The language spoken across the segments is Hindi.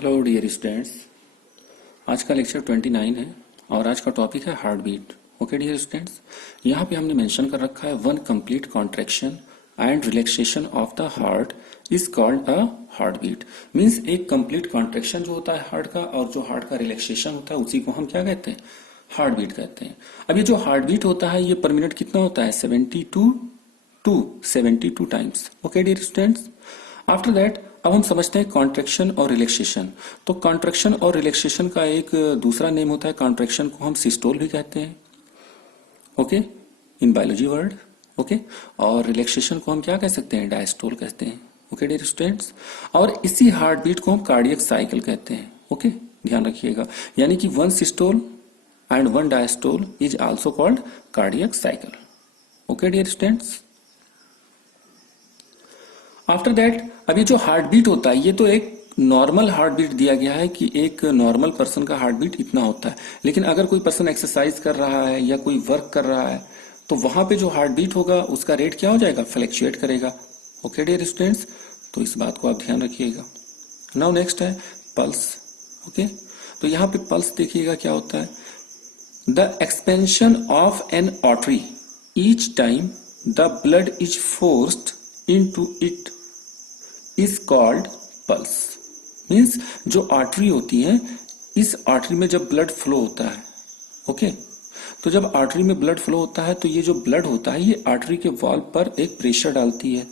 Hello dear students. आज का लेक्चर 29 है और आज का टॉपिक है heart beat. Okay dear students, यहाँ पे हमने मेंशन कर रखा है one complete contraction and relaxation of the heart is called a heart beat. Means एक कंप्लीट कॉन्ट्रैक्शन जो होता है हार्ट का और जो हार्ट का रिलैक्सेशन होता है उसी को हम क्या कहते हैं, हार्ट बीट कहते हैं। अब ये जो हार्ट बीट होता है ये पर मिनट कितना होता है, 72 times. Okay dear students, after that अब हम समझते हैं कॉन्ट्रैक्शन और रिलैक्सेशन। तो कॉन्ट्रैक्शन और रिलैक्सेशन का एक दूसरा नेम होता है, कॉन्ट्रैक्शन को हम सिस्टोल भी कहते हैं, okay, in biology word. Okay, और रिलैक्सेशन को हम क्या कह सकते हैं, डायस्टोल कहते हैं। ओके डियर स्टूडेंट्स, और इसी हार्ट बीट को हम कार्डियक साइकिल कहते हैं। ओके, ध्यान रखिएगा, यानी कि one systole and one diastole is also called cardiac cycle. Okay dear students, after that अब ये जो हार्ट बीट होता है ये तो एक नॉर्मल हार्ट बीट दिया गया है कि एक नॉर्मल पर्सन का हार्ट बीट इतना होता है। लेकिन अगर कोई पर्सन एक्सरसाइज कर रहा है या कोई वर्क कर रहा है तो वहां पे जो हार्ट बीट होगा उसका रेट क्या हो जाएगा, फ्लैक्चुएट करेगा। ओके डियर स्टूडेंट्स, तो इस बात को आप ध्यान रखिएगा। नाउ नेक्स्ट है पल्स। ओके, तो यहाँ पे पल्स देखिएगा क्या होता है, the expansion of an artery each time the blood is forced into it is called pulse. Means जो आर्टरी होती है, इस आर्टरी में जब ब्लड फ्लो होता है, ओके, तो जब आर्टरी में ब्लड फ्लो होता है तो ये जो ब्लड होता है ये आर्टरी के वॉल पर एक प्रेशर डालती है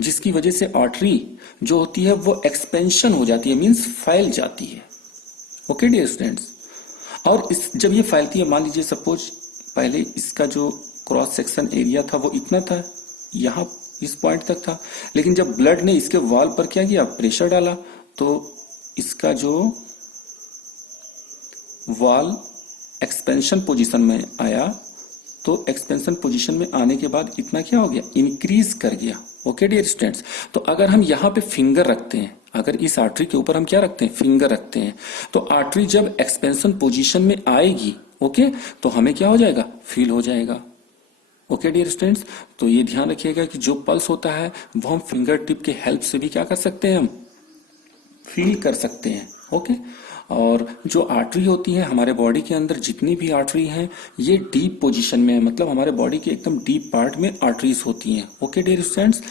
जिसकी वजह से आर्टरी जो होती है वो एक्सपेंशन हो जाती है, मीन्स फैल जाती है। ओके डियर स्टूडेंट्स, और इस जब ये फैलती है, मान लीजिए सपोज पहले इसका जो क्रॉस सेक्शन एरिया था वो इतना था, यहां इस पॉइंट तक था, लेकिन जब ब्लड ने इसके वॉल पर क्या किया, प्रेशर डाला, तो इसका जो वॉल एक्सपेंशन पोजीशन में आया, तो एक्सपेंशन पोजीशन में आने के बाद इतना क्या हो गया, इंक्रीज कर गया। ओके डियर स्टूडेंट्स, तो अगर हम यहां पे फिंगर रखते हैं, अगर इस आर्टरी के ऊपर हम क्या रखते हैं, फिंगर रखते हैं, तो आर्टरी जब एक्सपेंशन पोजीशन में आएगी, ओके, तो हमें क्या हो जाएगा, फील हो जाएगा। ओके डियर स्टूडेंट्स, तो ये ध्यान रखिएगा कि जो पल्स होता है वो हम फिंगर टिप के हेल्प से भी क्या कर सकते हैं, हम फील कर सकते हैं। ओके, और जो आर्टरी होती है हमारे बॉडी के अंदर, जितनी भी आर्टरी हैं ये डीप पोजीशन में है, मतलब हमारे बॉडी के एकदम डीप पार्ट में आर्टरीज होती हैं। ओके डियर स्टूडेंट्स,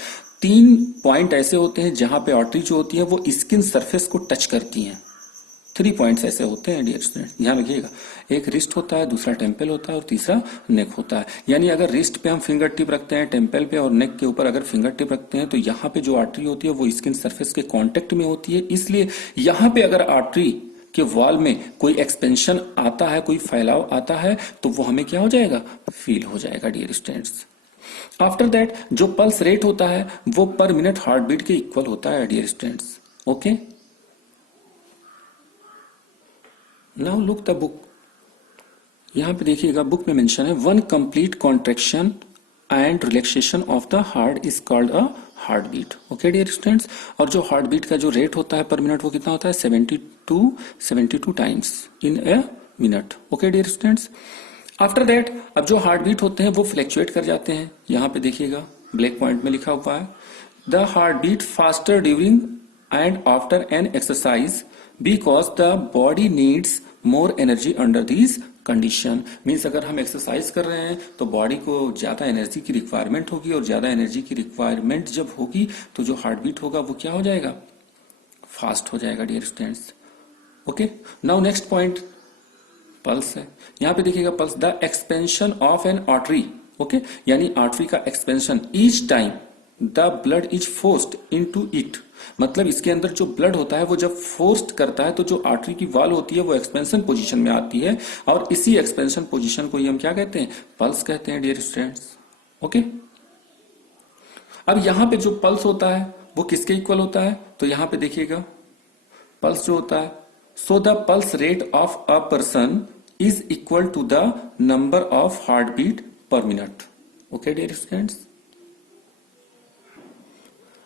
3 पॉइंट ऐसे होते हैं जहां पे आर्टरी जो होती है वो स्किन सरफेस को टच करती हैं। 3 पॉइंट्स ऐसे होते हैं डियर स्टूडेंट, ध्यान रखिएगा। एक रिस्ट होता है, दूसरा टेम्पल होता है और तीसरा नेक होता है। यानी अगर रिस्ट पे हम फिंगर टिप रखते हैं, टेम्पल पे और नेक के ऊपर अगर फिंगर टिप रखते हैं तो यहाँ पे जो आर्टरी होती है वो स्किन सरफेस के कांटेक्ट में होती है, इसलिए यहाँ पे अगर आर्टरी के वॉल में कोई एक्सपेंशन आता है, कोई फैलाव आता है, तो वो हमें क्या हो जाएगा, फील हो जाएगा डियर स्टूडेंट्स। आफ्टर दैट जो पल्स रेट होता है वो पर मिनट हार्ट बीट के इक्वल होता है dear students. Okay, now look the book. यहां पे देखिएगा बुक में मेंशन है one complete contraction and relaxation of the heart is called a heart beat. Okay dear students, और जो हार्ट बीट का जो रेट होता है पर मिनट वो कितना होता है, 72 times in a minute. Okay dear students, after that अब जो हार्ट बीट होते हैं वो फ्लैक्चुएट कर जाते हैं। यहां पे देखिएगा ब्लैक पॉइंट में लिखा हुआ है, the heart beat faster during and after an exercise because the body needs more energy under these condition. Means अगर हम एक्सरसाइज कर रहे हैं तो बॉडी को ज्यादा एनर्जी की रिक्वायरमेंट होगी, और ज्यादा एनर्जी की रिक्वायरमेंट जब होगी तो जो हार्ट बीट होगा वो क्या हो जाएगा, फास्ट हो जाएगा dear students. Okay, now next point pulse है। यहां पे देखिएगा pulse, the expansion of an artery, okay, यानी आर्टरी का expansion each time the blood is forced into it, मतलब इसके अंदर जो ब्लड होता है वो जब फोर्स्ड करता है तो जो आर्टरी की वॉल होती है वो एक्सपेंशन पोजीशन में आती है, और इसी एक्सपेंशन पोजीशन को ही हम क्या कहते हैं, पल्स कहते हैं डियर स्टूडेंट्स। ओके, अब यहां पे जो पल्स होता है वो किसके इक्वल होता है, तो यहां पे देखिएगा पल्स जो होता है, so the pulse rate of a person is equal to the number of heart beat per minute. Okay dear students,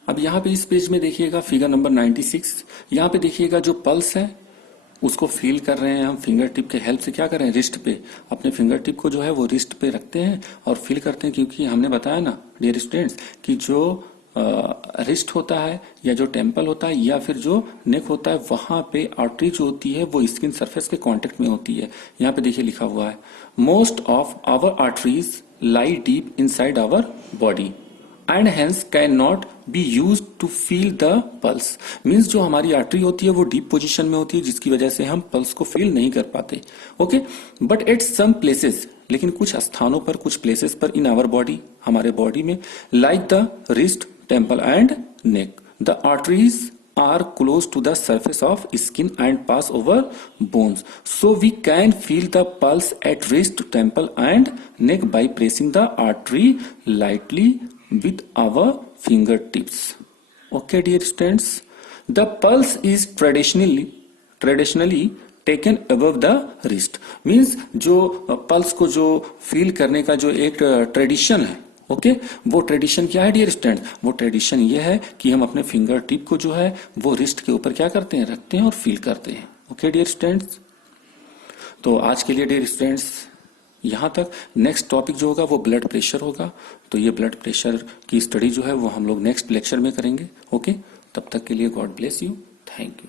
अब यहां पे इस पेज में देखिएगा फिगर नंबर 96, यहां पे देखिएगा जो पल्स है उसको फील कर रहे हैं हम फिंगर टिप के हेल्प से, क्या कर रहे हैं, रिस्ट पे, अपने फिंगर टिप को जो है वो रिस्ट पे रखते हैं और फील करते हैं, क्योंकि हमने बताया ना डियर स्टूडेंट्स कि जो रिस्ट होता है या जो टेम्पल होता है या फिर जो नेक होता है, वहां पे आर्टरी जो होती है वो स्किन सरफेस के कांटेक्ट में होती है। यहाँ पे देखिए लिखा हुआ है, most of our arteries lie deep inside our body and hence can not be use to feel the pulse. Means जो हमारी आर्टरी होती है वो डीप पोजीशन में होती है, जिसकी वजह से हम पल्स को फील नहीं कर पाते। Okay, but at some places, लेकिन कुछ स्थानों पर, कुछ प्लेसेस पर इन आवर बॉडी, हमारे बॉडी में, like the wrist, temple and neck, the arteries are close to the surface of skin and pass over bones, so we can feel the pulse at wrist, temple and neck by pressing the artery lightly with our fingertips. Okay dear students, the pulse is traditionally taken above the wrist. means जो पल्स को जो फील करने का जो एक ट्रेडिशन है, ओके, वो ट्रेडिशन क्या है डियर स्टूडेंट? वो ट्रेडिशन ये है कि हम अपने फिंगर टिप को जो है वो रिस्ट के ऊपर क्या करते हैं, रखते हैं और फील करते हैं। ओके डियर स्टूडेंट्स, तो आज के लिए डियर स्टूडेंट्स यहां तक। नेक्स्ट टॉपिक जो होगा वो ब्लड प्रेशर होगा, तो ये ब्लड प्रेशर की स्टडी जो है वो हम लोग नेक्स्ट लेक्चर में करेंगे। ओके, तब तक के लिए God bless you, thank you.